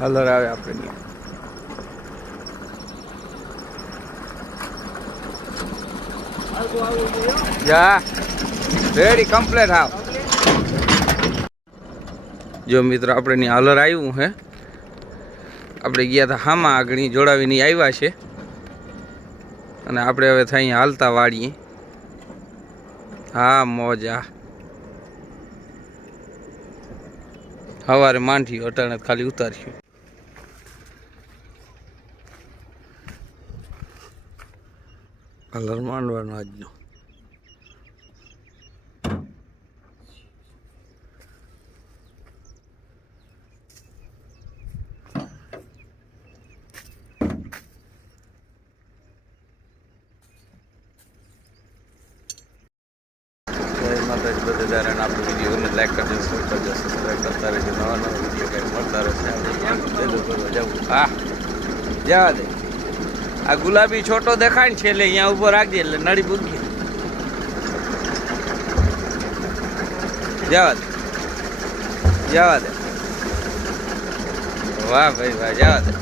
હલર આવે આપણે જા રેડી કમ્પ્લીટ હાવ જો મિત્રો, આપણે ની હાલર આવ્યું હે. આપણે ગયા હતા હામાં આગણી જોડાવીને આવ્યા છે. અને આપણે હવે થઈ હાલતા વાળીએ. હા, મોજા. સવારે માંડ્યું અટાણે ખાલી ઉતારશું. કલર માંડવાનો આજનો. માતાજી, બધા દારાને આપણો વિડીયોને લાઈક કરજો શેર કરજો નવા નવા વીડિયો કંઈક મળતા રહેશે. આપણે જવું. હા, જવા દે. આ ગુલાબી છોટો દેખાય ને છેલ્લે અહીંયા ઊભો રાખજે એટલે નળી પૂગી જવા દે. જવા દે. વાહ ભાઈ, વાહ, જવા દે.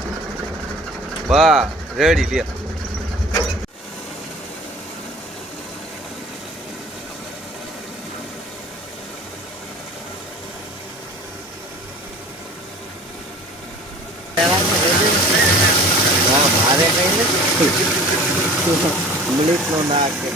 વાહ, રેડી લ્યો. મારે કઈ ને મિનિટ નો નાક કે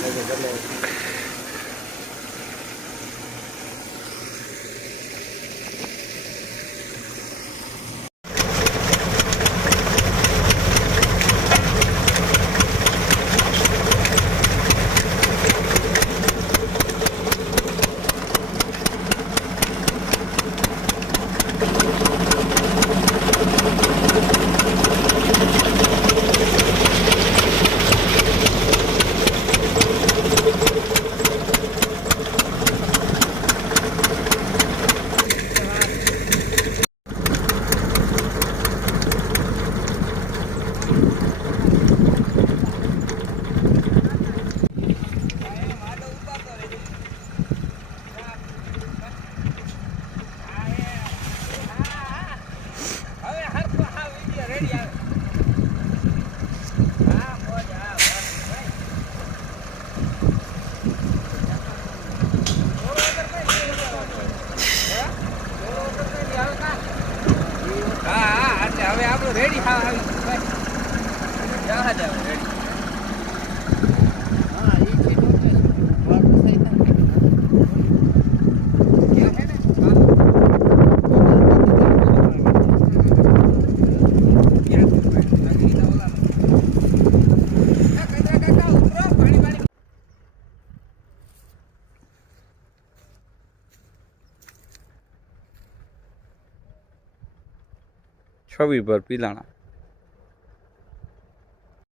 હા હા એટલે હવે આપણું રેડી હા આવી. રેડી છવી પર પીલાણા.